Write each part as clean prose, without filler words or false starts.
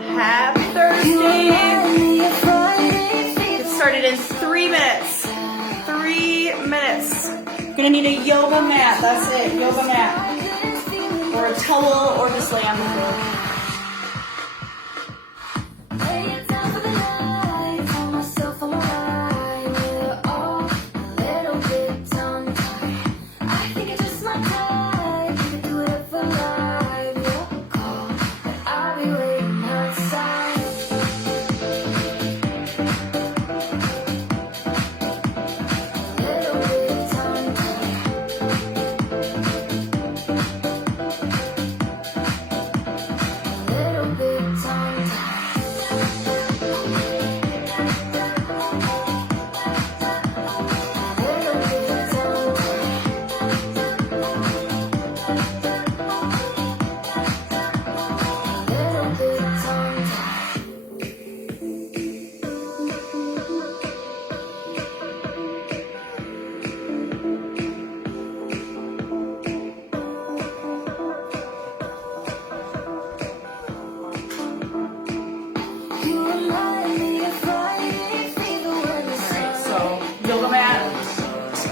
Happy Thursday. Get started in 3 minutes. 3 minutes. You're gonna need a yoga mat. That's it, yoga mat. Or a towel, or just lay on the floor.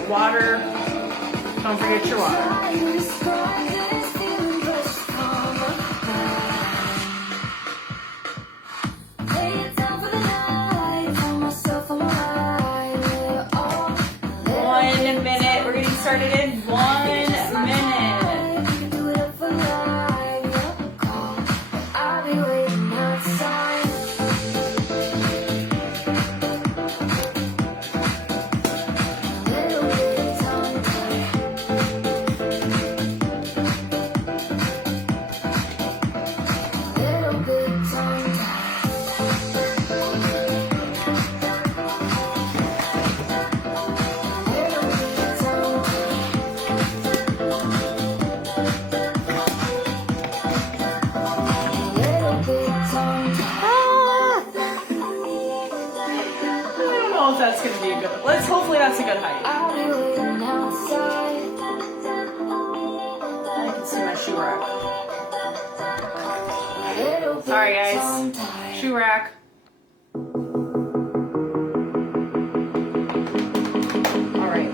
Water, don't forget your water. One minute, we're getting started in 1 minute. That's going to be a good, hopefully that's a good height. I can see my shoe rack. Sorry guys, shoe rack. Alright.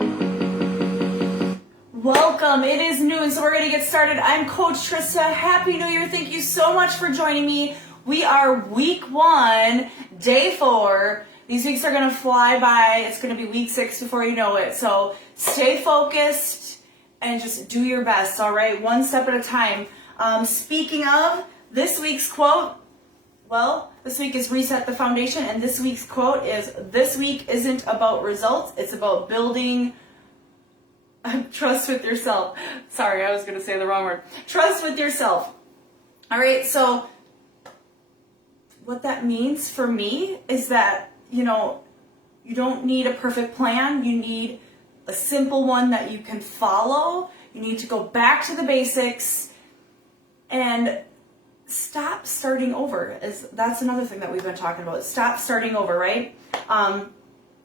Welcome, it is noon, so we're going to get started. I'm Coach Trista. Happy New Year, thank you so much for joining me. We are week 1, day 4. These weeks are going to fly by. It's going to be week 6 before you know it. So stay focused and just do your best, all right? One step at a time. Speaking of, this week's quote, well, this week is Reset the Foundation, and this week's quote is, this week isn't about results, it's about building trust with yourself. Sorry, I was going to say the wrong word. Trust with yourself. All right, so what that means for me is that you don't need a perfect plan. You need a simple one that you can follow. You need to go back to the basics and stop starting over. That's another thing that we've been talking about. Stop starting over, right?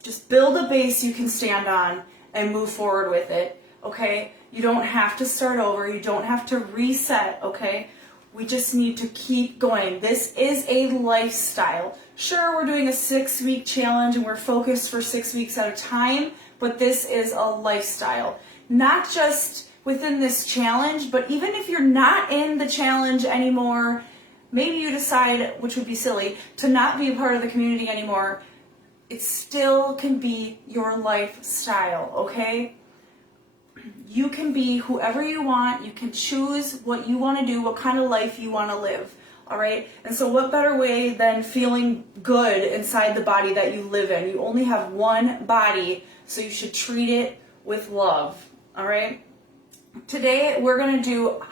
Just build a base you can stand on and move forward with it, okay? You don't have to start over. You don't have to reset, okay? We just need to keep going. This is a lifestyle. Sure, we're doing a 6-week challenge and we're focused for 6 weeks at a time, but this is a lifestyle. Not just within this challenge, but even if you're not in the challenge anymore, maybe you decide, which would be silly, to not be a part of the community anymore, it still can be your lifestyle, okay? You can be whoever you want. You can choose what you want to do, what kind of life you want to live, all right? And so what better way than feeling good inside the body that you live in? You only have one body, so you should treat it with love, all right? Today, we're going to do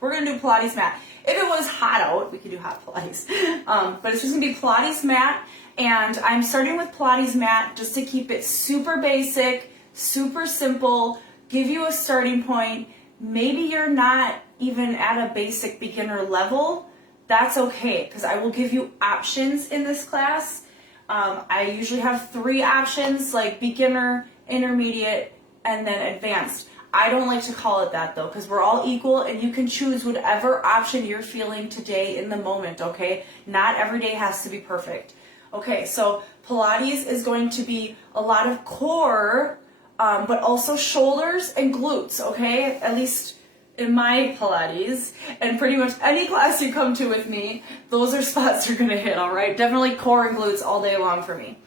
we're going to do Pilates mat. If it was hot out, we could do hot Pilates. But it's just going to be Pilates mat, and I'm starting with Pilates mat just to keep it super basic, super simple, give you a starting point. Maybe you're not even at a basic beginner level. That's okay, because I will give you options in this class. I usually have 3 options, like beginner, intermediate, and then advanced. I don't like to call it that though, because we're all equal and you can choose whatever option you're feeling today in the moment, okay? Not every day has to be perfect. Okay, so Pilates is going to be a lot of core, but also shoulders and glutes, okay? At least in my Pilates, and pretty much any class you come to with me, those are spots you're gonna hit, all right? Definitely core and glutes all day long for me.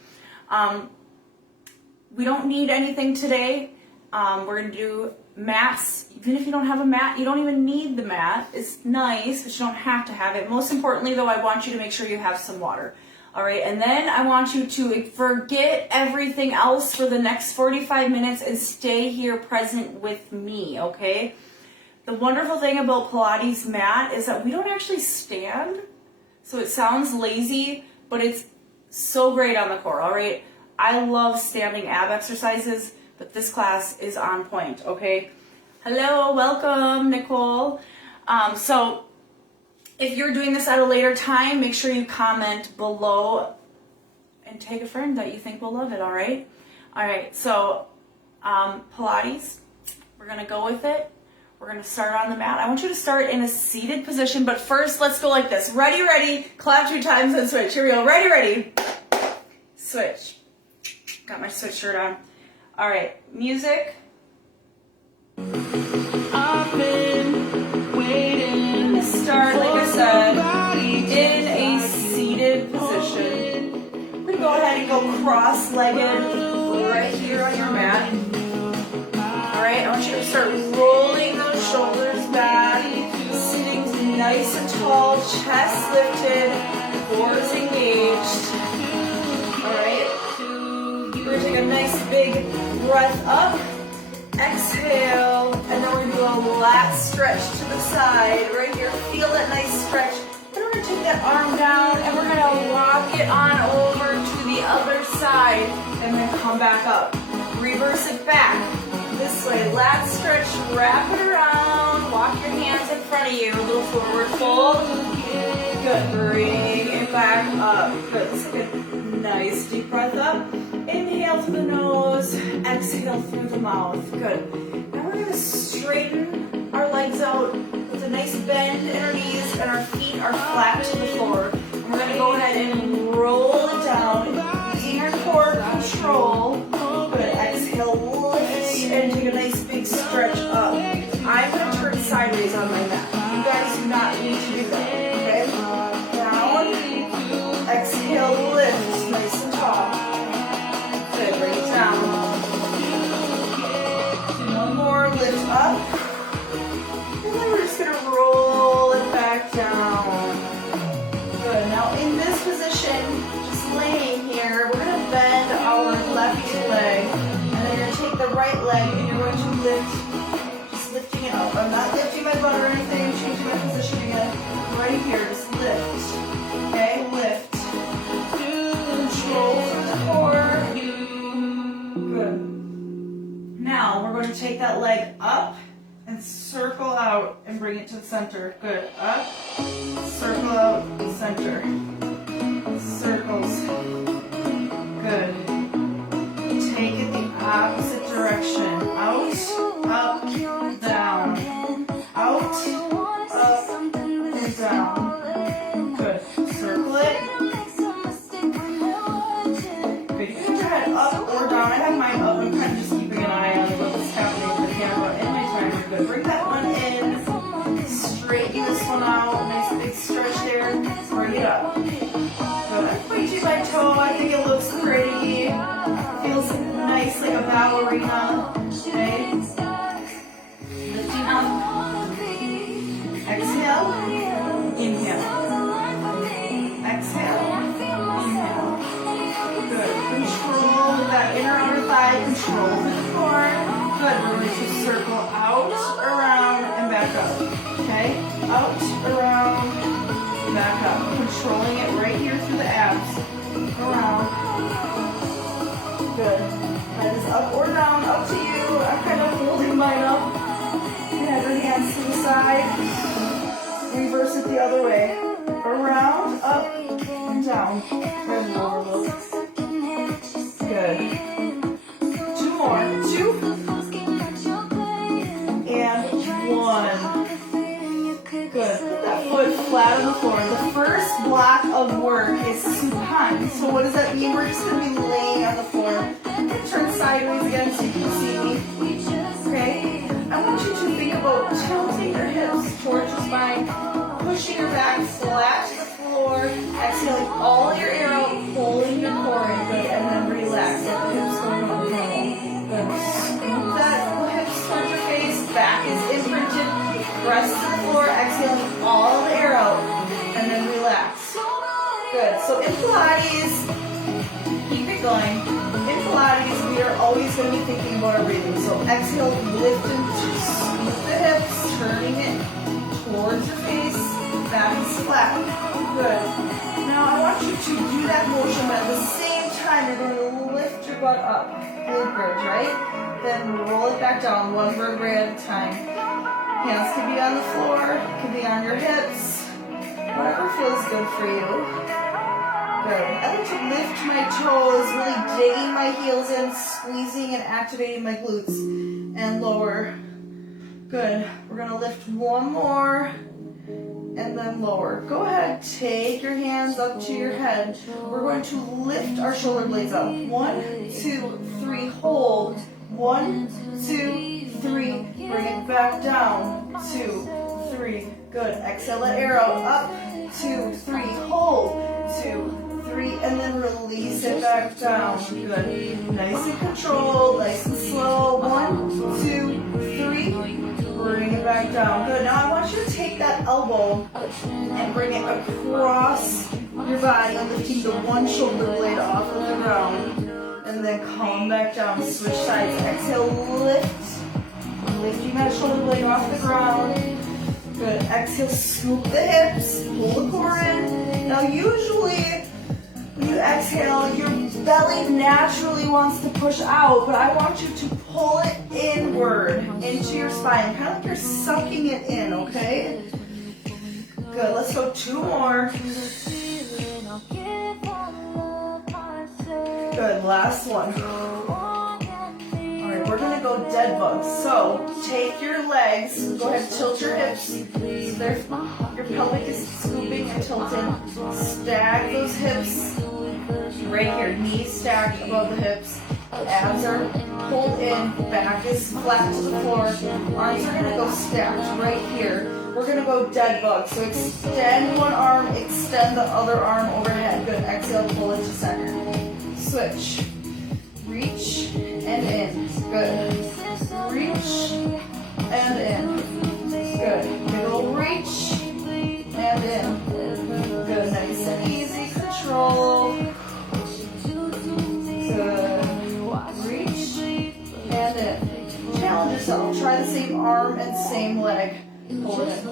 We don't need anything today. We're gonna do mats. Even if you don't have a mat, you don't even need the mat. It's nice, but you don't have to have it. Most importantly though, I want you to make sure you have some water. All right, and then I want you to forget everything else for the next 45 minutes and stay here present with me, okay? The wonderful thing about Pilates mat is that we don't actually stand. So it sounds lazy, but it's so great on the core, all right? I love standing ab exercises, but this class is on point, okay? Hello, welcome, Nicole. So if you're doing this at a later time, make sure you comment below and tag a friend that you think will love it, all right? All right, so Pilates, we're gonna go with it. We're gonna start on the mat. I want you to start in a seated position, but first let's go like this. Ready, ready, clap 2 times and switch. Here we go, ready, ready, switch. Got my switch shirt on. All right, music. I've been waiting. I'm gonna start, like I said, in a seated position. We're gonna go ahead and go cross-legged right here on your mat. All right, I want you to start rolling those shoulders back, sitting nice and tall, chest lifted, core engaged. All right. We're gonna take a nice big breath up, exhale, and then we're gonna do a lat stretch to the side, right here, feel that nice stretch. Then we're gonna take that arm down and we're gonna walk it on over to the other side and then come back up. Reverse it back, this way, lat stretch, wrap it around, walk your hands in front of you, a little forward fold. Good, bring it back up. Good, let's take a nice deep breath up. Inhale through the nose, exhale through the mouth. Good. Now we're going to straighten our legs out with a nice bend in our knees and our feet are flat to the floor. And we're going to go ahead and roll it down using our core control. Good. Exhale, lift, and take a nice big stretch up. I'm going to turn sideways on my mat. You guys do not need to do that. Okay? Down. Exhale, lift, nice and tall. Good, bring it down. One more, lift up. And then we're just gonna roll it back down. Good, now in this position, just laying here, we're gonna bend our left leg. And then you're gonna take the right leg and you're going to lift, just lifting it up. I'm not lifting my butt or anything, I'm changing my position again. Right here, just lift. Okay, lift. Control through the core. Now we're going to take that leg up and circle out and bring it to the center. Good. Up, circle out, center. Circles. Good. Take it the opposite direction. Out, up, down. Out, up, and down. Good. Circle it. Good. You can put your head up or down. I have mine up. I'm kind of just keeping an eye on what's happening with the camera. In my time, good. Bring that one in. Straighten this one out. Nice big stretch there. Bring it up. Good. I'm pointing my toe. I think it looks pretty. Feels nice like a ballerina. Okay. Lifting up. Exhale. Inhale. Exhale. Inhale. Good. Control with that inner outer thigh. Control with the core. Good. We're going to circle out, around, and back up. Okay? Out, around, back up. Controlling it right here through the abs. Around. Good. Head is up or down, up to you. I'm kind of holding mine up. You have your hands to the side. Reverse it the other way. Around, up, and down. And lower. Good. Two more. Two. foot flat on the floor. The first block of work is supine. So what does that mean? We're just going to be laying on the floor. Turn sideways again so you can see me. Okay? I want you to think about tilting your hips towards your spine, pushing your back flat to the floor, exhaling all your air out, pulling your core in, good, and then relax. Let the hips go normal. Good. Scoop the hips towards your face, back is imprinted, press to the floor, exhaling all the air out, and then relax. Good. So in Pilates, keep it going. In Pilates, we are always going to be thinking about our breathing. So exhale, lift and scoop the hips, turning it towards your face, back is flat. Good. Now I want you to do that motion, but at the same time, you're going to lift your butt up. Glute bridge, right? Then roll it back down, one vertebrae at a time. Hands can be on the floor, can be on your hips, whatever feels good for you. Good. I like to lift my toes, really digging my heels in, squeezing and activating my glutes, and lower. Good. We're going to lift one more, and then lower. Go ahead, take your hands up to your head. We're going to lift our shoulder blades up. 1, 2, 3, hold. 1, 2, 3, bring it back down. 2, 3, good. Exhale, let air out. Up, 2, 3, hold. 2, 3, and then release it back down. Good. Nice and controlled, nice and slow. 1, 2, 3. Bring it back down. Good. Now I want you to take that elbow and bring it across your body, lifting the one shoulder blade off of the ground. And then calm back down. Switch sides. Exhale, lift. Lifting that shoulder blade off the ground. Good. Exhale, scoop the hips. Pull the core in. Now usually when you exhale, your belly naturally wants to push out, but I want you to pull it inward into your spine, kind of like you're sucking it in, okay? Good, let's go 2 more. Good, last one. All right, we're gonna go dead bug. So take your legs, go ahead, tilt your hips. So your pelvic is scooping and tilting. Stack those hips. Right here, knees stacked above the hips, abs are pulled in, back is flat to the floor, arms are going to go stacked right here. We're going to go dead bug, so extend one arm, extend the other arm overhead. Good, exhale, pull it to center. Switch, reach and in. Good, reach and in. Good, big ol' reach and in. Good, nice and easy, control. And in. Challenge yourself. Try the same arm and same leg. Hold it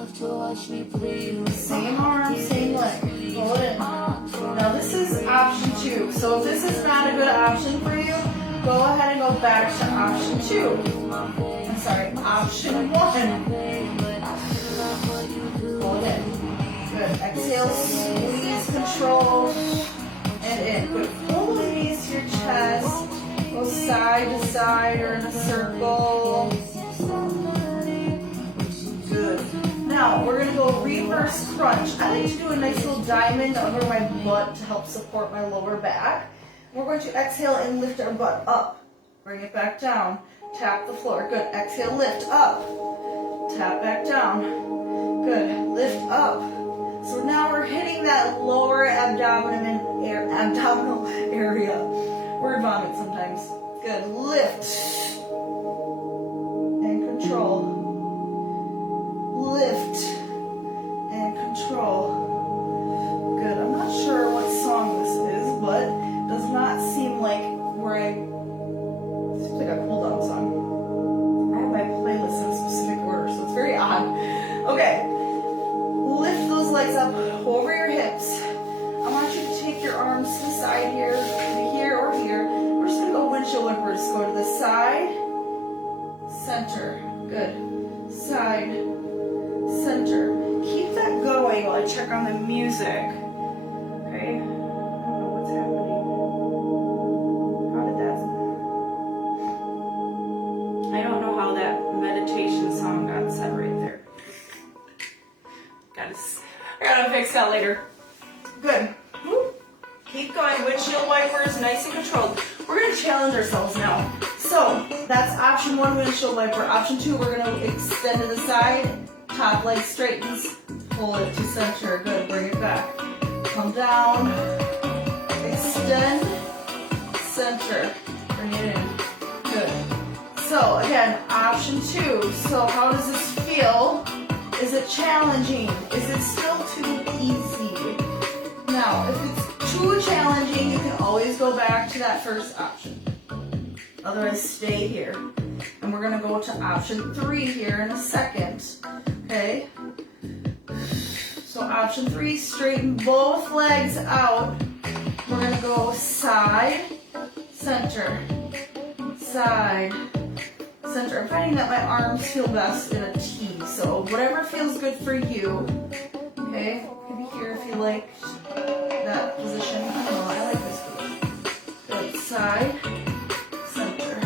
in. Same arm, same leg. Hold it in. Now this is option 2. So if this is not a good option for you, go ahead and go back to option 2. I'm sorry, option 1. Hold it in. Good. Exhale, squeeze, control, and in. Good. Pull the knees to your chest. Go side to side or in a circle. Good. Now we're going to go reverse crunch. I like to do a nice little diamond under my butt to help support my lower back. We're going to exhale and lift our butt up. Bring it back down. Tap the floor. Good. Exhale, lift up. Tap back down. Good. Lift up. So now we're hitting that lower abdominal area. Word vomit sometimes. Good. Lift and control. Lift and control. Good. I'm not sure what song this is, but it does not seem like it seems like a cool down song. I have my playlist in a specific order, so it's very odd. Okay. Lift those legs up over your hips. I want you to take your arms to the side here, here or here. We're just going to go windshield wipers. Go to the side, center. Good. Side, center. Keep that going while I check on the music. Okay? I don't know what's happening. How did that... I don't know how that meditation song got set right there. I gotta fix that later. Good. Woo. Keep going. Windshield wipers, nice and controlled. We're gonna challenge ourselves now. So that's option 1, windshield wiper. Option 2, we're gonna extend to the side. Top leg straightens. Pull it to center. Good. Bring it back. Come down. Extend. Center. Bring it in. Good. So again, option 2. So how does this feel? Is it challenging? Is it still too easy? Now, if it's too challenging, you can always go back to that first option. Otherwise, stay here. And we're gonna go to option 3 here in a second. Okay? So option 3, straighten both legs out. We're gonna go side, center, side, center. I'm finding that my arms feel best in a T, so whatever feels good for you. Okay, maybe here if you like that position. I don't know, I like this position. Good, side, center,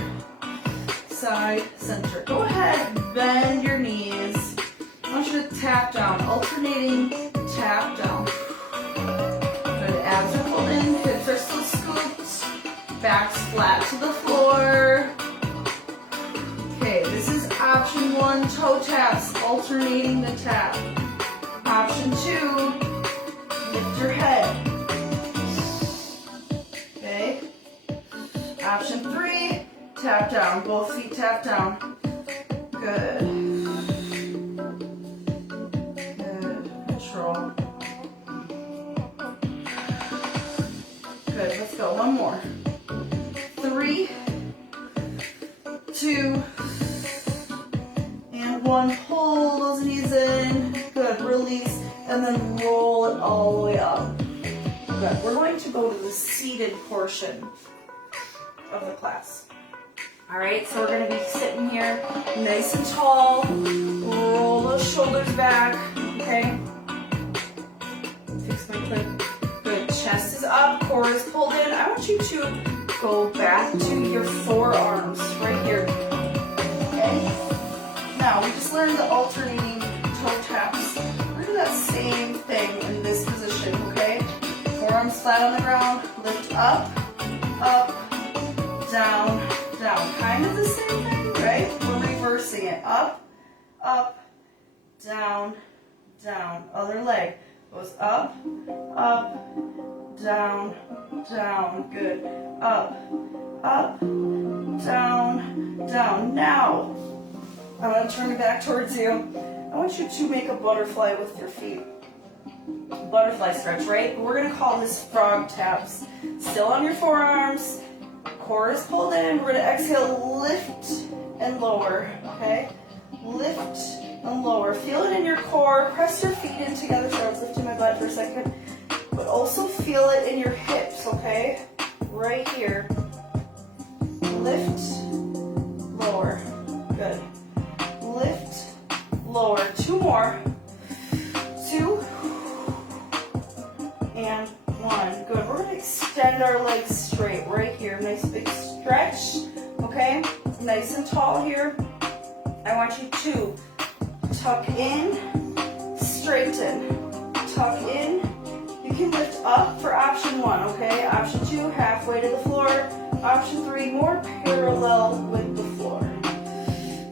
side, center. Go ahead, bend your knees. I want you to tap down, alternating tap down. Good, abs are pulled in, hips are still scooped, back's flat to the floor. Okay, this is option 1, toe taps, alternating the tap. Option 2, lift your head. Okay. Option 3, tap down, both feet tap down. Good. Good, control. Good, let's go, one more. 3, 2, and 1. Pull those knees in. Good, release, and then roll it all the way up. Good, we're going to go to the seated portion of the class. All right, so we're gonna be sitting here nice and tall. Roll those shoulders back, okay? Fix my clip. Good, chest is up, core is pulled in. I want you to go back to your forearms right here. Okay? Now, we just learned the alternating toe taps. We're gonna do that same thing in this position, okay? Forearms flat on the ground, lift up, up, down, down. Kind of the same thing, right? We're reversing it. Up, up, down, down. Other leg goes up, up, down, down. Good. Up, up, down, down. Now, I'm going to turn it back towards you. I want you to make a butterfly with your feet. Butterfly stretch, right? We're going to call this frog taps. Still on your forearms. Core is pulled in. We're going to exhale, lift and lower, okay? Lift and lower. Feel it in your core. Press your feet in together. So I was lifting my butt for a second. But also feel it in your hips, okay? Right here. Lift, lower. Good. Lift, lower. 2 more. 2 and 1. Good. We're going to extend our legs straight right here. Nice big stretch. Okay? Nice and tall here. I want you to tuck in, straighten. Tuck in. You can lift up for option 1, okay? Option 2, halfway to the floor. Option 3, more parallel with the floor.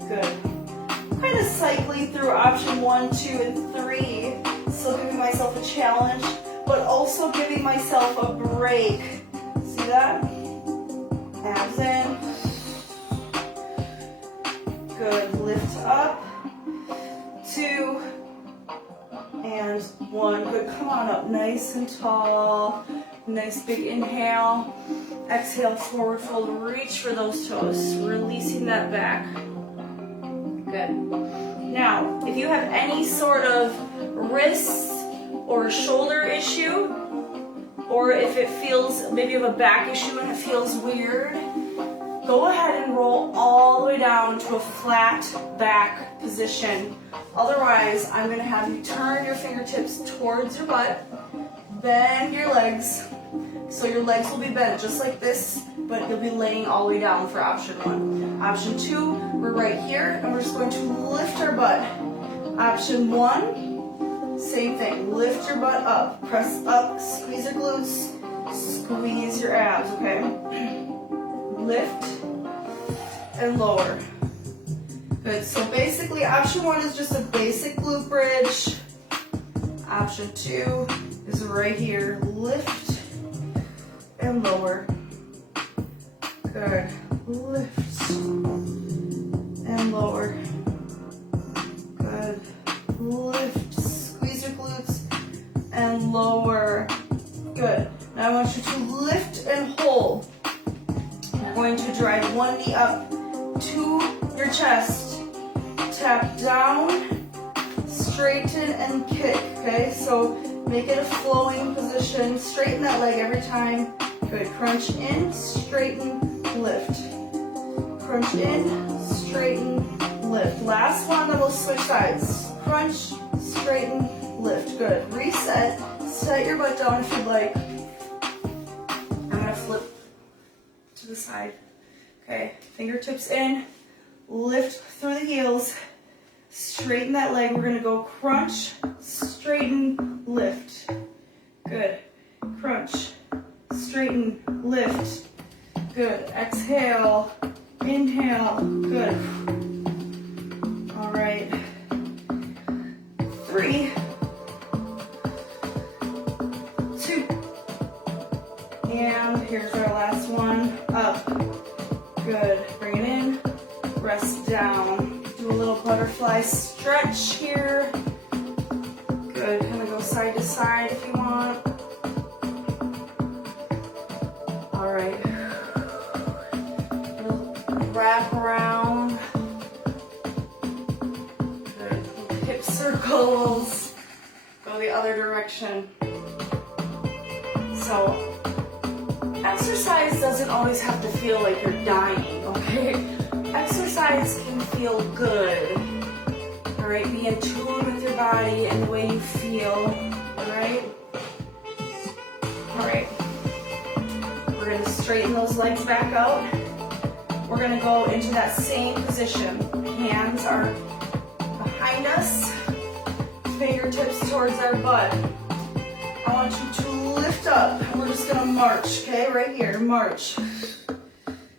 Good. Kind of cycling through option 1, 2, and 3. Still giving myself a challenge, but also giving myself a break. See that? Abs in. Good. Lift up. 2 and 1. Good. Come on up. Nice and tall. Nice big inhale. Exhale, forward fold. Reach for those toes. Releasing that back. Good. Now, if you have any sort of wrist or shoulder issue, or if it feels, maybe you have a back issue and it feels weird, go ahead and roll all the way down to a flat back position. Otherwise, I'm going to have you turn your fingertips towards your butt, bend your legs, so your legs will be bent just like this, but you'll be laying all the way down for option 1. Option 2, we're right here, and we're just going to lift our butt. Option 1, Same thing, lift your butt up, press up, squeeze your glutes, squeeze your abs, okay? Lift and lower. Good, so basically option 1 is just a basic glute bridge. Option 2 is right here, lift and lower. Good, lift and lower. Good, lift, squeeze your glutes and lower. Good, now I want you to lift and hold. You're going to drive one knee up to your chest, tap down, straighten and kick, okay? So make it a flowing position, straighten that leg every time. Good, crunch in, straighten, lift. Crunch in, straighten, lift. Last one, then we'll switch sides. Crunch, straighten, lift. Good, reset, set your butt down if you'd like. I'm gonna flip to the side. Okay, fingertips in, lift through the heels, straighten that leg. We're gonna go crunch, straighten, lift. Good, crunch, straighten, lift. Good, exhale, inhale, good. All right, 3, 2, and here's our last one, up. Good, bring it in, rest down. Do a little butterfly stretch here. Good, kind of go side to side if you want. All right, wrap around. Good, hip circles. Go the other direction. So, exercise doesn't always have to feel like you're dying, okay? Exercise can feel good, all right? Be in tune with your body and the way you feel, all right? All right. We're going to straighten those legs back out. We're going to go into that same position. Hands are behind us, fingertips towards our butt. I want you to lift up. We're just going to march, okay? Right here, march.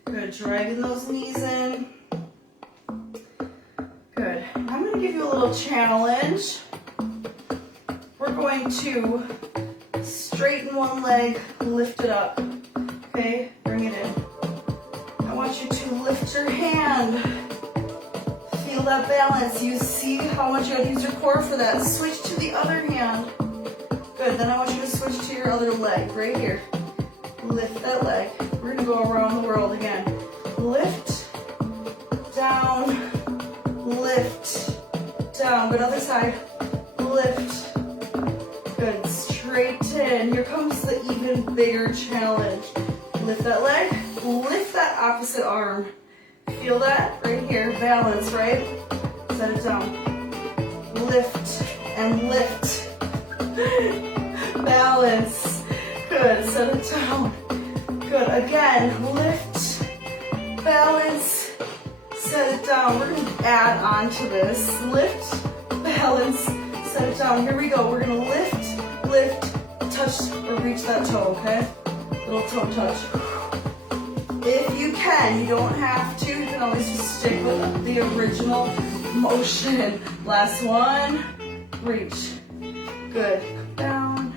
Good, dragging those knees in. Good. I'm going to give you a little challenge. We're going to straighten one leg, lift it up. Okay, bring it in. I want you to lift your hand. Feel that balance. You see how much you have to use your core for that. Switch to the other hand. Good, then I want you to switch to your other leg, right here. Lift that leg. We're gonna go around the world again. Lift, down, lift, down. Good, other side. Lift. Good, straighten. Here comes the even bigger challenge. Lift that leg, lift that opposite arm. Feel that? Right here, balance, right? Set it down. Lift and lift. Balance. Good, set it down. Good, again, lift, balance, set it down. We're gonna add on to this. Lift, balance, set it down. Here we go, we're gonna lift, touch or reach that toe, okay? Little toe touch. If you can, you don't have to. You can always just stick with the original motion. Last one, reach. Good, down.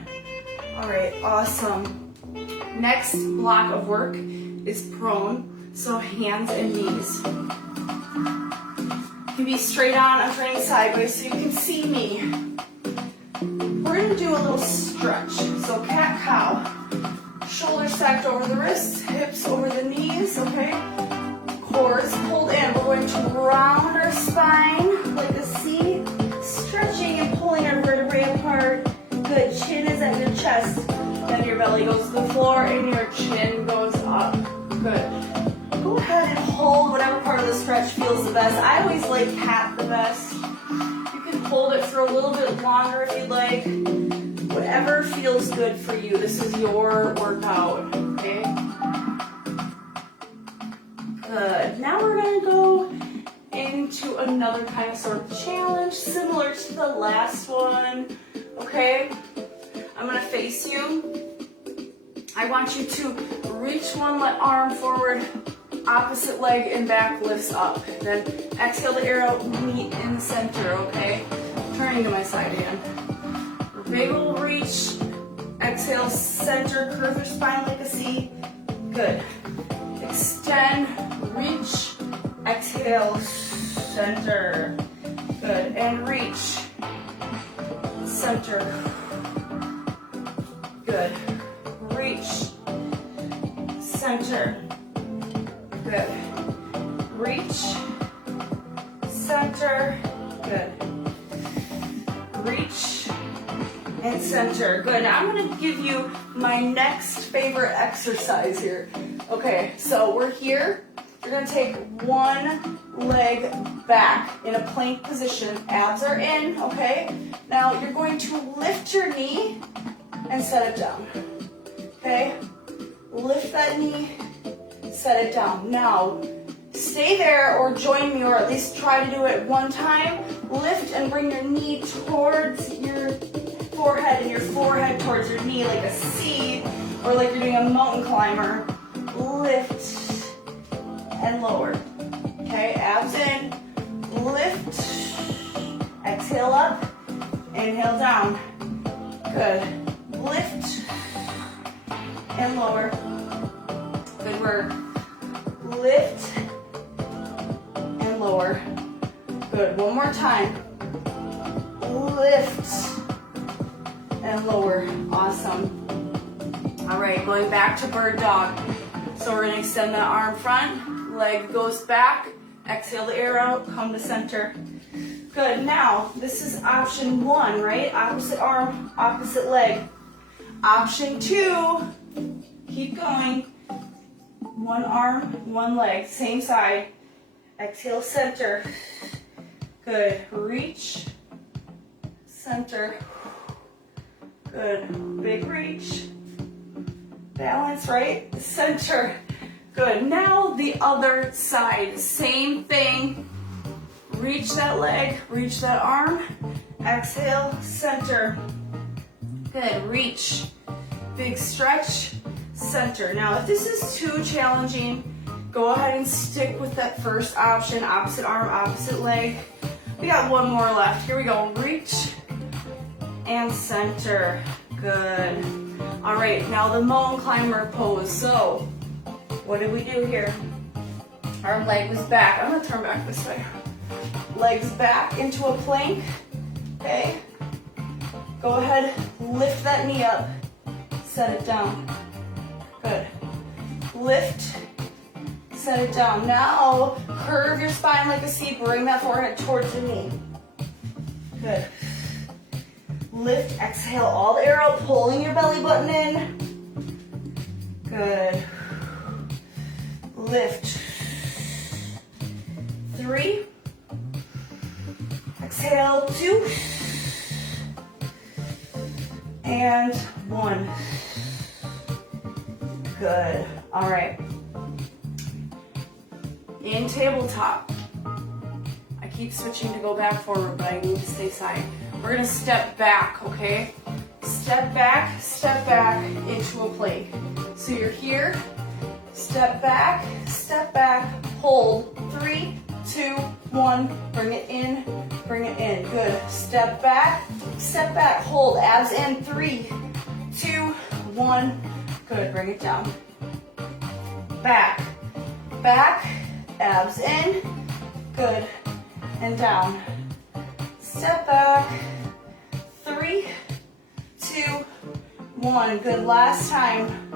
All right, awesome. Next block of work is prone, so hands and knees. You can be straight on, I'm turning sideways so you can see me. We're gonna do a little stretch, so cat-cow. Shoulders stacked over the wrists, hips over the knees, okay? Core is pulled in. We're going to round our spine like a C, stretching and pulling our vertebrae apart. Good, chin is at your chest. Then your belly goes to the floor and your chin goes up. Good. Go ahead and hold whatever part of the stretch feels the best. I always like cat the best. You can hold it for a little bit longer if you'd like. Whatever feels good for you. This is your workout, okay? Good. Now we're going to go into another kind of sort of challenge, similar to the last one. okay? I'm gonna face you. I want you to reach one arm forward, opposite leg and back lifts up. Then exhale the arrow, meet in the center, okay? Turning to my side again. Big ol' reach, exhale, center, curve your spine like a C. Good. Extend, reach, exhale, center. Good, and reach, center. Good. Reach, center. Good. Reach, center. Good. Reach and center. Good. Now I'm going to give you my next favorite exercise here. Okay, so we're here. You're going to take one leg back in a plank position. Abs are in, okay? Now you're going to lift your knee and set it down. Okay? Lift that knee, set it down. Now, stay there or join me, or at least try to do it one time. Lift and bring your knee towards your forehead and your forehead towards your knee like a C, or like you're doing a mountain climber. Lift and lower. Okay, abs in, lift, exhale up, inhale down. Good. Lift and lower. Good work. Lift and lower. Good. One more time. Lift and lower. Awesome. All right, going back to bird dog. So we're going to extend that arm front, leg goes back, exhale the arrow, come to center. Good. Now, this is option 1, right? Opposite arm, opposite leg. Option 2, keep going. One arm, one leg, same side. Exhale, center. Good. Reach, center. Good. Big reach. Balance, right? Center. Good. Now the other side. Same thing. Reach that leg, reach that arm. Exhale, center. Good. Reach. Big stretch, center. Now, if this is too challenging, go ahead and stick with that first option. Opposite arm, opposite leg. We got one more left. Here we go. Reach and center. Good. All right, now the mountain climber pose. So, what did we do here? Our leg was back. I'm gonna turn back this way. Legs back into a plank. Okay. Go ahead, lift that knee up. Set it down. Good. Lift, set it down. Now, curve your spine like a C. Bring that forehead towards the knee. Good. Lift, exhale all the arrow, pulling your belly button in. Good. Lift. 3. Exhale, 2. And 1. Good. All right. In tabletop. I keep switching to go back forward, but I need to stay side. We're gonna step back, okay? Step back into a plank. So you're here, step back, hold. 3, 2, 1, bring it in, good. Step back, hold, abs in, 3, 2, 1, good, bring it down. Back, abs in, good, and down. Step back, 3, 2, 1, good, last time.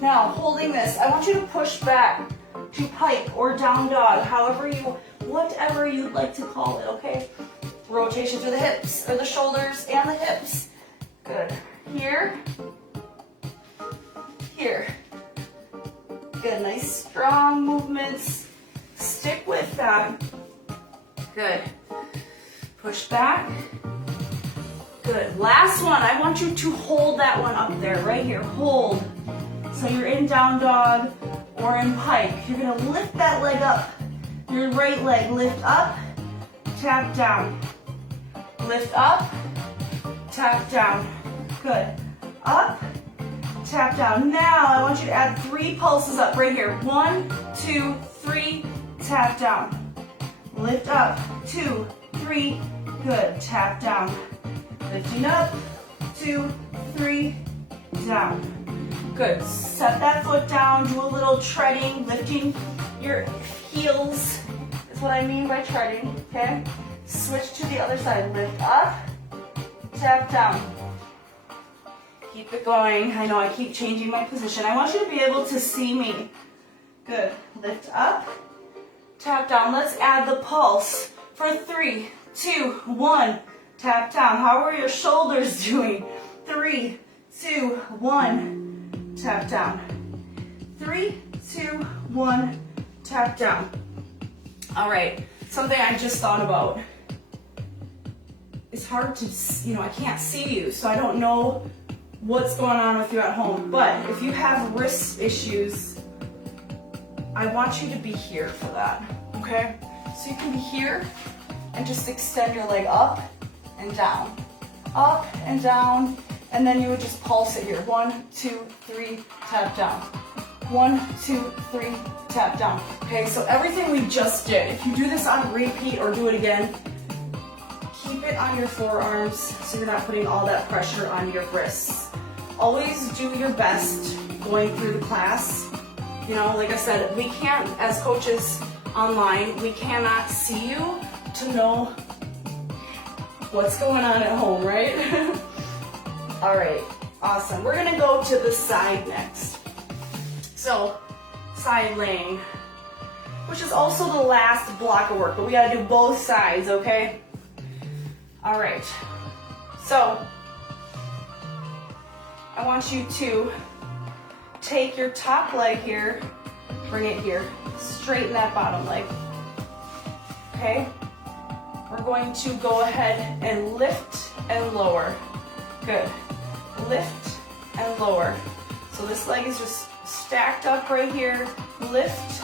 Now, holding this, I want you to push back to pike or down dog, whatever you'd like to call it, okay? Rotation through the hips, or the shoulders and the hips. Good. Here. Good, nice strong movements. Stick with that. Good. Push back. Good. Last one, I want you to hold that one up there, right here. Hold. So you're in down dog or in pike. You're gonna lift that leg up. Your right leg, lift up, tap down. Lift up, tap down. Good. Up, tap down. Now I want you to add 3 pulses up right here. 1, 2, 3, tap down. Lift up, 2, 3, good. Tap down. Lifting up, 2, 3, down. Good. Set that foot down. Do a little treading, lifting your heels is what I mean by treading, okay? Switch to the other side. Lift up, tap down. Keep it going. I know I keep changing my position. I want you to be able to see me. Good. Lift up, tap down. Let's add the pulse for 3, 2, 1. Tap down. How are your shoulders doing? 3, 2, 1. Tap down. 3, 2, 1. Tap down. All right. Something I just thought about. It's hard to, I can't see you, so I don't know what's going on with you at home. But if you have wrist issues, I want you to be here for that, okay? So you can be here and just extend your leg up and down, and then you would just pulse it here. 1, 2, 3, tap down. 1, 2, 3, tap down. Okay, so everything we just did, if you do this on repeat or do it again, keep it on your forearms so you're not putting all that pressure on your wrists. Always do your best going through the class. Like I said, we can't, as coaches online, we cannot see you to know what's going on at home, right? All right, awesome. We're gonna go to the side next. So, side laying, which is also the last block of work, but we gotta do both sides, okay? All right, so I want you to take your top leg here, bring it here, straighten that bottom leg, okay? We're going to go ahead and lift and lower. Good. Lift and lower. So this leg is just stacked up right here. Lift,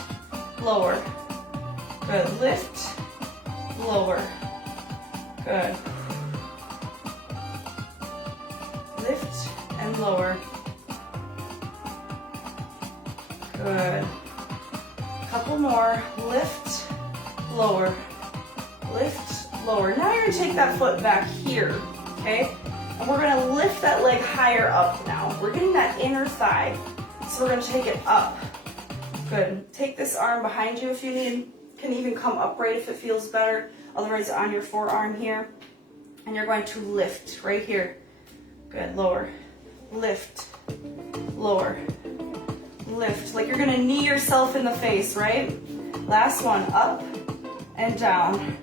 lower. Good. Lift, lower. Good. Lift and lower. Good. Couple more. Lift, lower. Lift, lower. Now you're gonna take that foot back here, okay? And we're gonna lift that leg higher up now. We're getting that inner thigh. So we're gonna take it up. Good. Take this arm behind you if you need. Can even come upright if it feels better. Otherwise on your forearm here. And you're going to lift right here. Good, lower. Lift, lower. Lift, like you're gonna knee yourself in the face, right? Last one, up and down.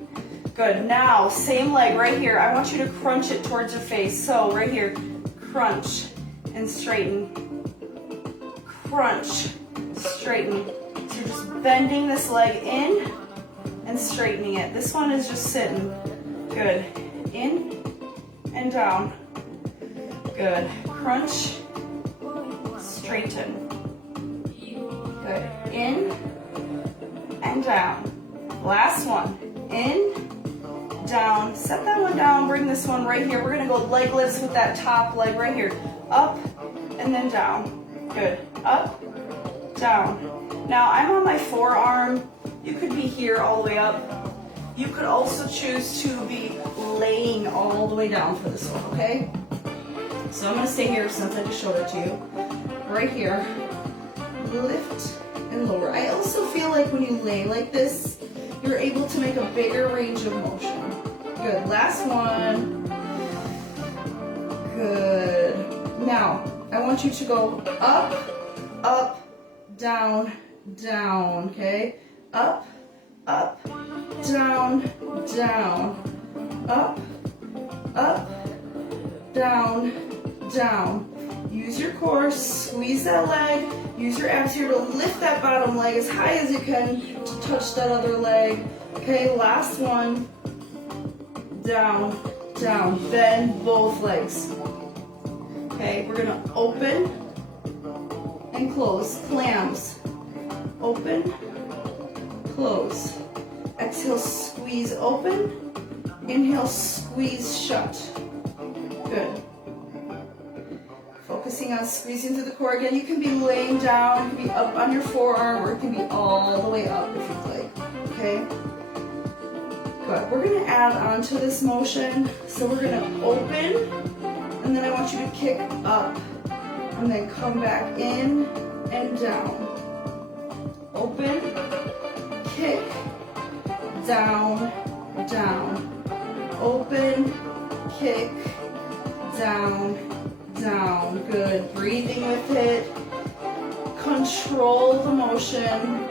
Good, now, same leg right here. I want you to crunch it towards your face. So, right here, crunch and straighten. Crunch, straighten. So you're just bending this leg in and straightening it. This one is just sitting. Good, in and down. Good, crunch, straighten. Good, in and down. Last one, in, down. Set that one down, bring this one right here. We're gonna go leg lifts with that top leg right here. Up and then down. Good, up, down. Now I'm on my forearm. You could be here all the way up. You could also choose to be laying all the way down for this one, okay? So I'm gonna stay here since I just showed it to you. Right here, lift and lower. I also feel like when you lay like this, you're able to make a bigger range of motion. Good, last one. Good. Now, I want you to go up, up, down, down, okay? Up, up, down, down. Up, up, down, down. Use your core, squeeze that leg. Use your abs here to lift that bottom leg as high as you can to touch that other leg. Okay, last one. Down, down. Bend both legs. Okay, we're gonna open and close. Clams. Open, close. Exhale, squeeze open. Inhale, squeeze shut. Good. Focusing on squeezing through the core. Again, you can be laying down, you can be up on your forearm, or it can be all the way up if you'd like. Okay? Good. We're going to add on to this motion. So we're going to open, and then I want you to kick up, and then come back in and down. Open, kick, down, down. Open, kick, down, down. Good. Breathing with it. Control the motion.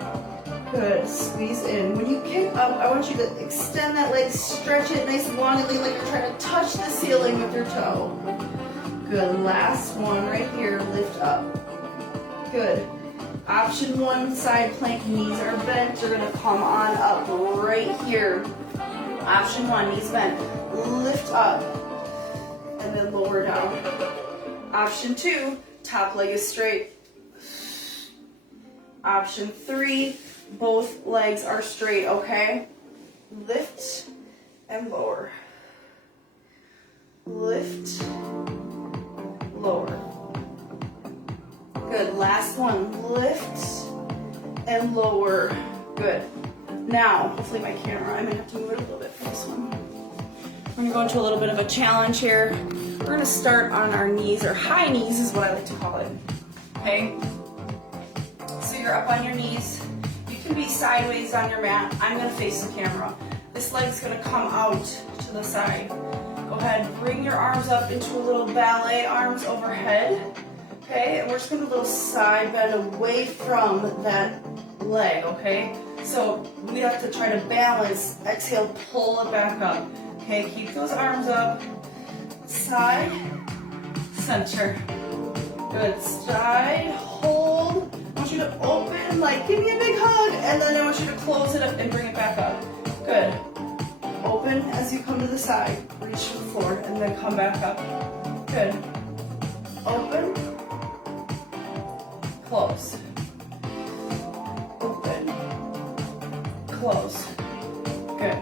Good. Squeeze in. When you kick up, I want you to extend that leg, stretch it nice longingly like you're trying to touch the ceiling with your toe. Good. Last one right here. Lift up. Good. Option one, side plank, knees are bent. You're going to come on up right here. Option one, knees bent. Lift up and then lower down. Option two, top leg is straight. Option three, both legs are straight, okay? Lift and lower. Lift, lower. Good. Last one. Lift and lower. Good. Now, hopefully my camera, I'm going to have to move it a little bit for this one. We're going to go into a little bit of a challenge here. We're going to start on our knees, or high knees is what I like to call it. Okay? So you're up on your knees. You can be sideways on your mat. I'm going to face the camera. This leg's going to come out to the side. Go ahead, bring your arms up into a little ballet arms overhead. Okay, and we're just going to do a little side bend away from that leg, okay? So we have to try to balance. Exhale, pull it back up. Okay, keep those arms up. Side, center. Good. Side, hold. I want you to open, like give me a big hug, and then I want you to close it up and bring it back up. Good. Open as you come to the side. Reach for the floor, and then come back up. Good. Open. Close. Open. Close. Good.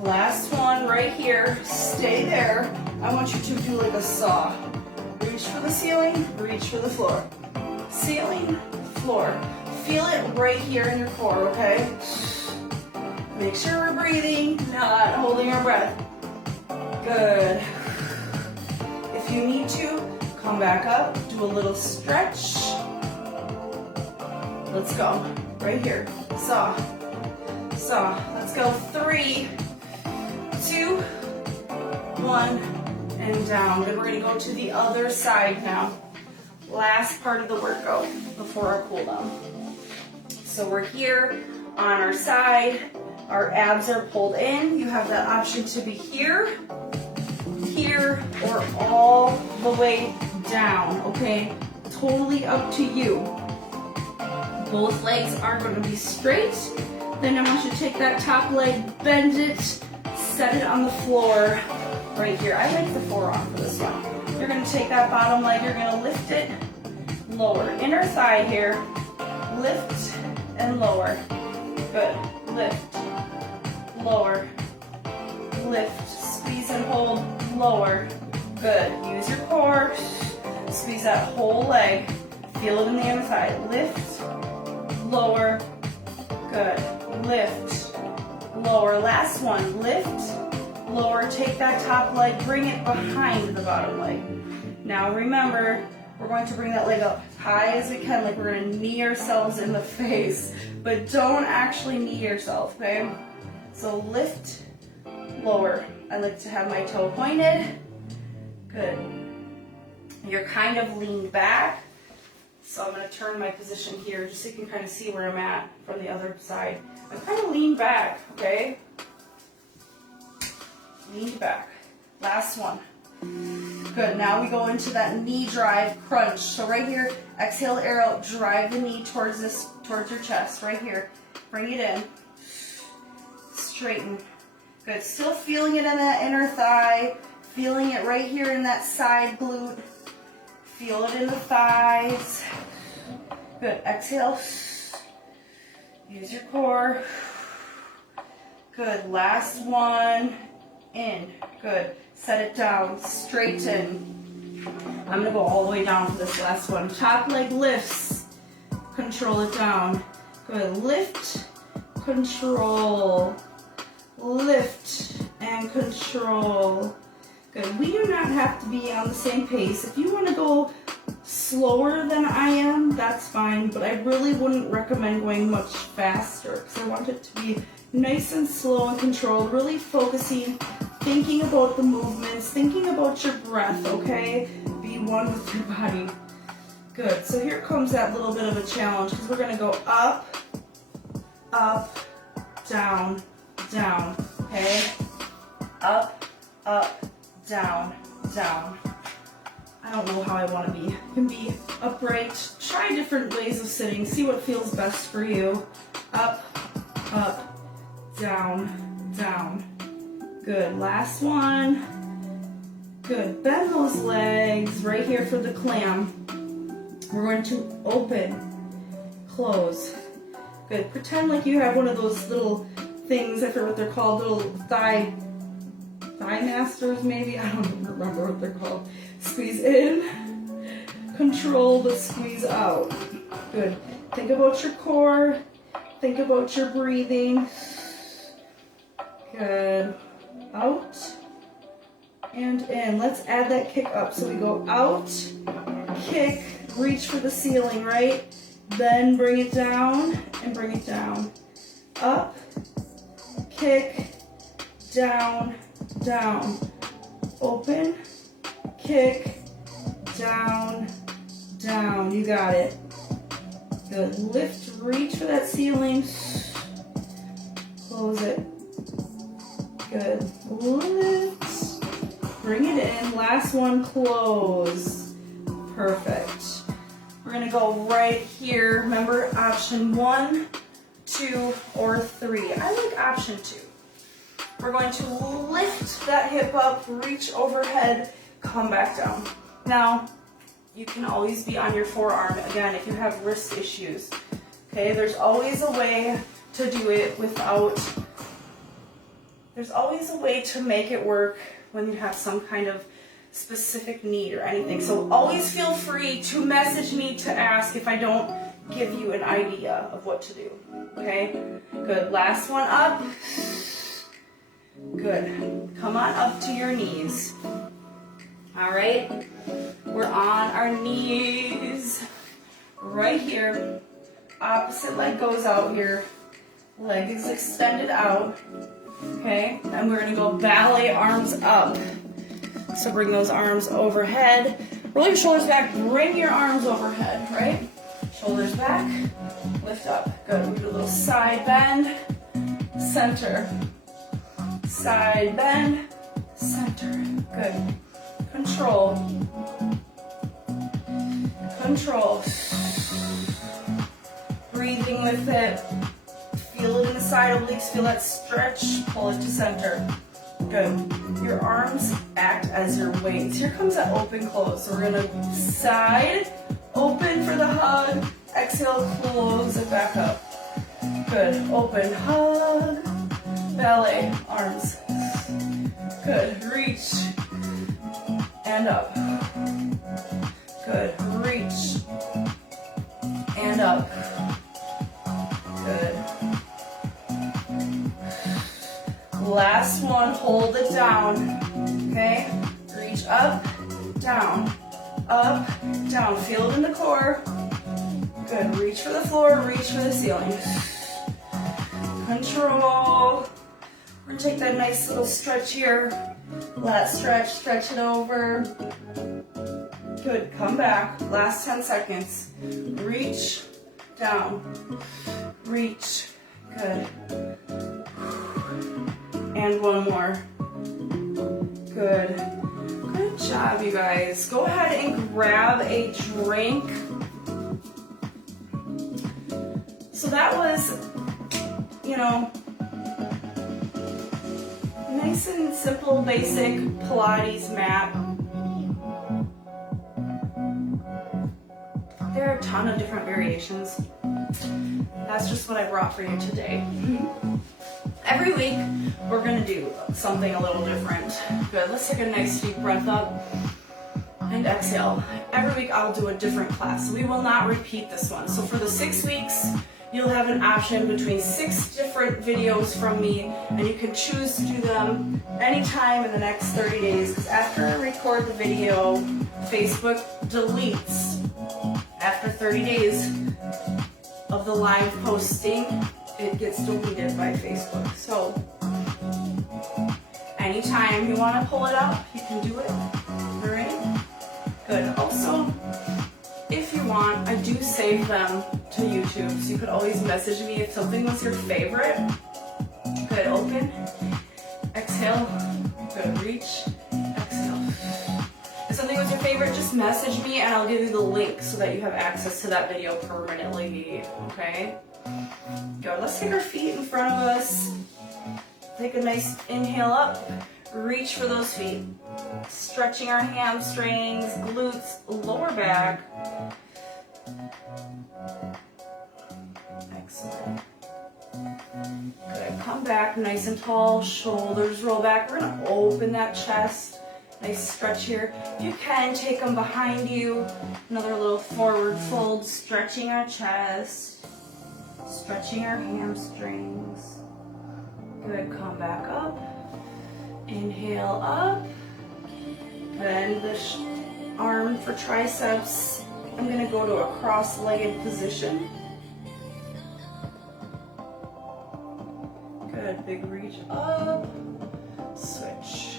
Last one right here. Stay there. I want you to do like a saw. Reach for the ceiling, reach for the floor. Ceiling, floor. Feel it right here in your core, okay? Make sure we're breathing, not holding our breath. Good. If you need to, come back up, do a little stretch. Let's go. Right here. Saw. Saw. Let's go. 3, 2, 1, and down. Good. We're going to go to the other side now. Last part of the workout before our cool down. So we're here on our side. Our abs are pulled in. You have that option to be here, here, or all the way down, okay? Totally up to you. Both legs are going to be straight. Then I want you to take that top leg, bend it, set it on the floor right here. I like the forearm for this one. You're going to take that bottom leg, you're going to lift it, lower. Inner thigh here, lift and lower. Good. Lift, lower, lift, squeeze and hold, lower. Good. Use your core. Squeeze that whole leg. Feel it in the inner thigh. Lift, lower. Good. Lift, lower. Last one. Lift, lower. Take that top leg. Bring it behind the bottom leg. Now remember, we're going to bring that leg up as high as we can, like we're going to knee ourselves in the face. But don't actually knee yourself, okay? So lift, lower. I like to have my toe pointed. Good. You're kind of leaned back. So I'm going to turn my position here just so you can kind of see where I'm at from the other side. I'm kind of leaned back, okay? Leaned back. Last one. Good. Now we go into that knee drive crunch. So right here, exhale, arrow, drive the knee towards your chest. Right here. Bring it in. Straighten. Good. Still feeling it in that inner thigh. Feeling it right here in that side glute. Feel it in the thighs. Good. Exhale. Use your core. Good. Last one. in. Good. Set it down, straighten. I'm gonna go all the way down for this last one. Top leg lifts, control it down. Good, lift, control, lift, and control. Good, we do not have to be on the same pace. If you wanna go slower than I am, that's fine, but I really wouldn't recommend going much faster because I want it to be nice and slow and controlled, really focusing, thinking about the movements, thinking about your breath, okay? Be one with your body. Good, so here comes that little bit of a challenge because we're gonna go up, up, down, down, okay? Up, down, down. I don't know how I want to be. You can be upright. Try different ways of sitting. See what feels best for you. Up, down, down. Good. Last one. Good. Bend those legs right here for the clam. We're going to open, close. Good. Pretend like you have one of those little things, I forget what they're called, little thigh masters maybe. I don't even remember what they're called. Squeeze in, control the squeeze out. Good. Think about your core. Think about your breathing. Good. Out and in. Let's add that kick up. So we go out, kick, reach for the ceiling, right? Then bring it down and bring it down. Up, kick, down, down. Open, kick, down, down. You got it. Good. Lift, reach for that ceiling. Close it. Good. Lift. Bring it in. Last one, close. Perfect. We're going to go right here. Remember, option 1, 2, or 3. I like option 2. We're going to lift that hip up, reach overhead, come back down. Now, you can always be on your forearm, again, if you have wrist issues. Okay, there's always a way to do it there's always a way to make it work when you have some kind of specific need or anything. So always feel free to message me to ask if I don't give you an idea of what to do. Okay, good. Last one up. Good. Come on up to your knees. All right. We're on our knees right here. Opposite leg goes out here. Leg is extended out. Okay. And we're going to go ballet arms up. So bring those arms overhead. Roll your shoulders back. Bring your arms overhead, right? Shoulders back. Lift up. Good. We do a little side bend. Center. Side bend. Center. Good. Control. Control. Breathing with it. Feel it in the side obliques. Feel that stretch. Pull it to center. Good. Your arms act as your wings. Here comes that open close. So we're going to side, open for the hug. Exhale, close it back up. Good. Open, hug. Ballet, arms. Good. Reach. And up. Good. Reach. And up. Good. Last one, hold it down. Okay? Reach up, down, feel it in the core. Good. Reach for the floor, reach for the ceiling. Control. We're gonna take that nice little stretch here. Lat stretch, stretch it over. Good. Come back. Last 10 seconds. Reach, down, reach. Good. And one more. Good. Good job, you guys. Go ahead and grab a drink. So that was, nice and simple, basic Pilates mat. There are a ton of different variations. That's just what I brought for you today. Every week, we're gonna do something a little different. Good, let's take a nice deep breath up and exhale. Every week I'll do a different class. We will not repeat this one. So for the 6 weeks, you'll have an option between 6 different videos from me, and you can choose to do them anytime in the next 30 days, because after I record the video, Facebook deletes after 30 days of the live posting. It gets deleted by Facebook. So anytime you want to pull it up, you can do it. All right? Good. Also, if you want, I do save them to YouTube, so you could always message me if something was your favorite. Good. Open. Exhale. Good. Reach. Exhale. If something was your favorite, just message me and I'll give you the link so that you have access to that video permanently. Okay? Good. Let's take our feet in front of us. Take a nice inhale up. Reach for those feet. Stretching our hamstrings, glutes, lower back. Excellent. Good. Come back nice and tall. Shoulders roll back. We're going to open that chest. Nice stretch here. If you can, take them behind you. Another little forward fold, stretching our chest. Stretching our hamstrings. Good, come back up. Inhale up. Bend the arm for triceps. I'm going to go to a cross-legged position. Good, big reach up. Switch.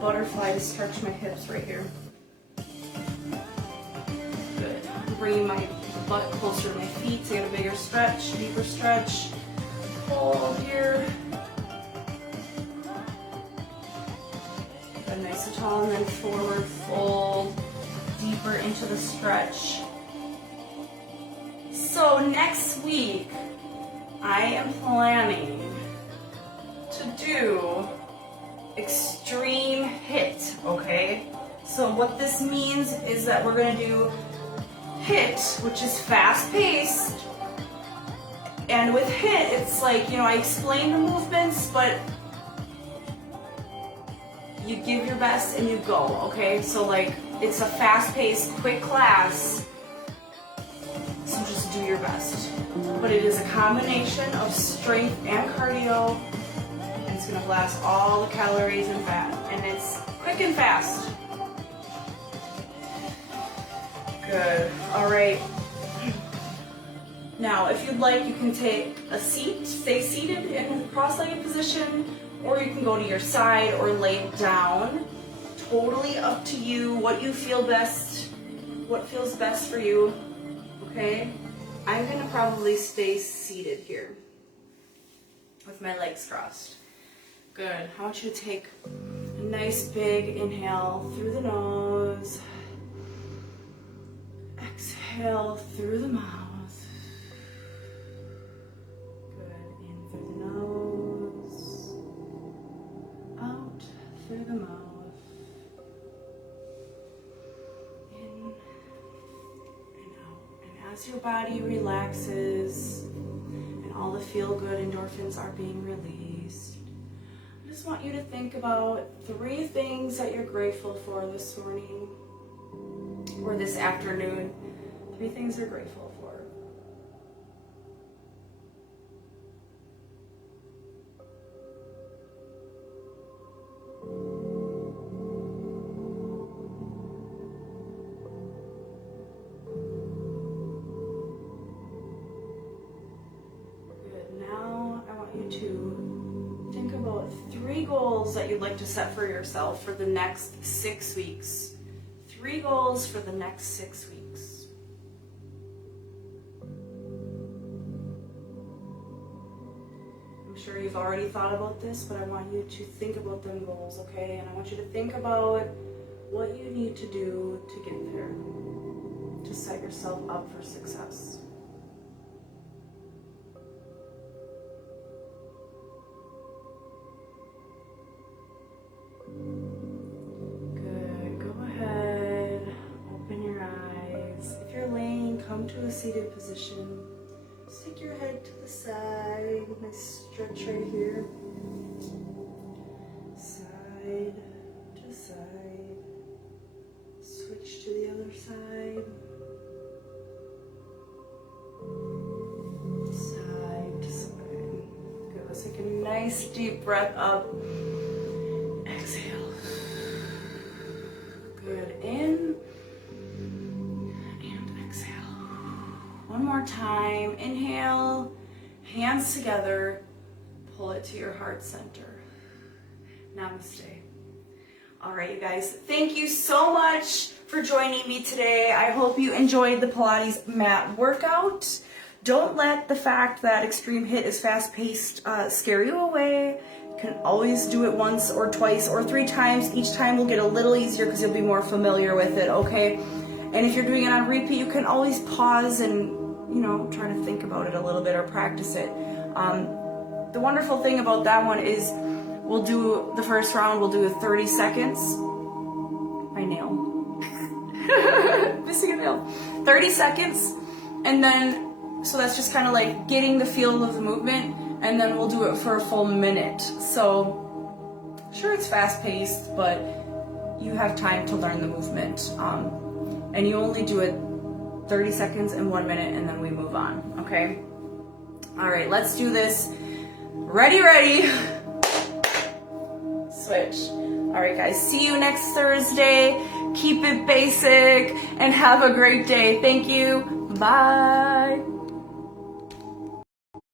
Butterfly to stretch my hips right here. Good. Bringing my butt closer to my feet to get a bigger stretch, deeper stretch. Hold here. Good, nice and tall, and then forward fold, deeper into the stretch. So next week, I am planning to do extreme hit, okay? So what this means is that we're gonna do hit, which is fast-paced, and with hit, it's like, you know, I explain the movements, but you give your best and you go, okay? So like, it's a fast-paced, quick class, so just do your best. But it is a combination of strength and cardio. It's going to blast all the calories and fat, and it's quick and fast. Good. All right. Now, if you'd like, you can take a seat, stay seated in a cross-legged position, or you can go to your side or lay down. Totally up to you, what you feel best, what feels best for you, okay? I'm going to probably stay seated here with my legs crossed. Good. I want you to take a nice big inhale through the nose. Exhale through the mouth. Good. In through the nose. Out through the mouth. In and out. And as your body relaxes and all the feel-good endorphins are being released, I just want you to think about 3 things that you're grateful for this morning or this afternoon. 3 things you're grateful for. Good. Now I want you to think about 3 goals that you'd like to set for yourself for the next 6 weeks. 3 goals for the next 6 weeks. I'm sure you've already thought about this, but I want you to think about them goals, okay? And I want you to think about what you need to do to get there, to set yourself up for success. Good. Go ahead. Open your eyes. seated position. Stick your head to the side. Nice stretch right here. Side to side. Switch to the other side. Side to side. Good. Let's take a nice deep breath up. Exhale. Good. In and exhale. One more time. Inhale. Hands together. Pull it to your heart center. Namaste. All right, you guys, thank you so much for joining me today. I hope you enjoyed the Pilates mat workout. Don't let the fact that extreme HIIT is fast-paced scare you away. You can always do it once or twice or 3 times. Each time will get a little easier because you'll be more familiar with it, okay? And if you're doing it on repeat, you can always pause and, you know, try to think about it a little bit or practice it. The wonderful thing about that one is we'll do the first round, we'll do 30 seconds. My nail. Missing a nail. 30 seconds. And then, so that's just kind of like getting the feel of the movement. And then we'll do it for a full minute. So, sure, it's fast paced, but you have time to learn the movement. And you only do it 30 seconds and 1 minute, and then we move on, okay? All right, let's do this. Ready. Switch. All right, guys, see you next Thursday. Keep it basic and have a great day. Thank you. Bye.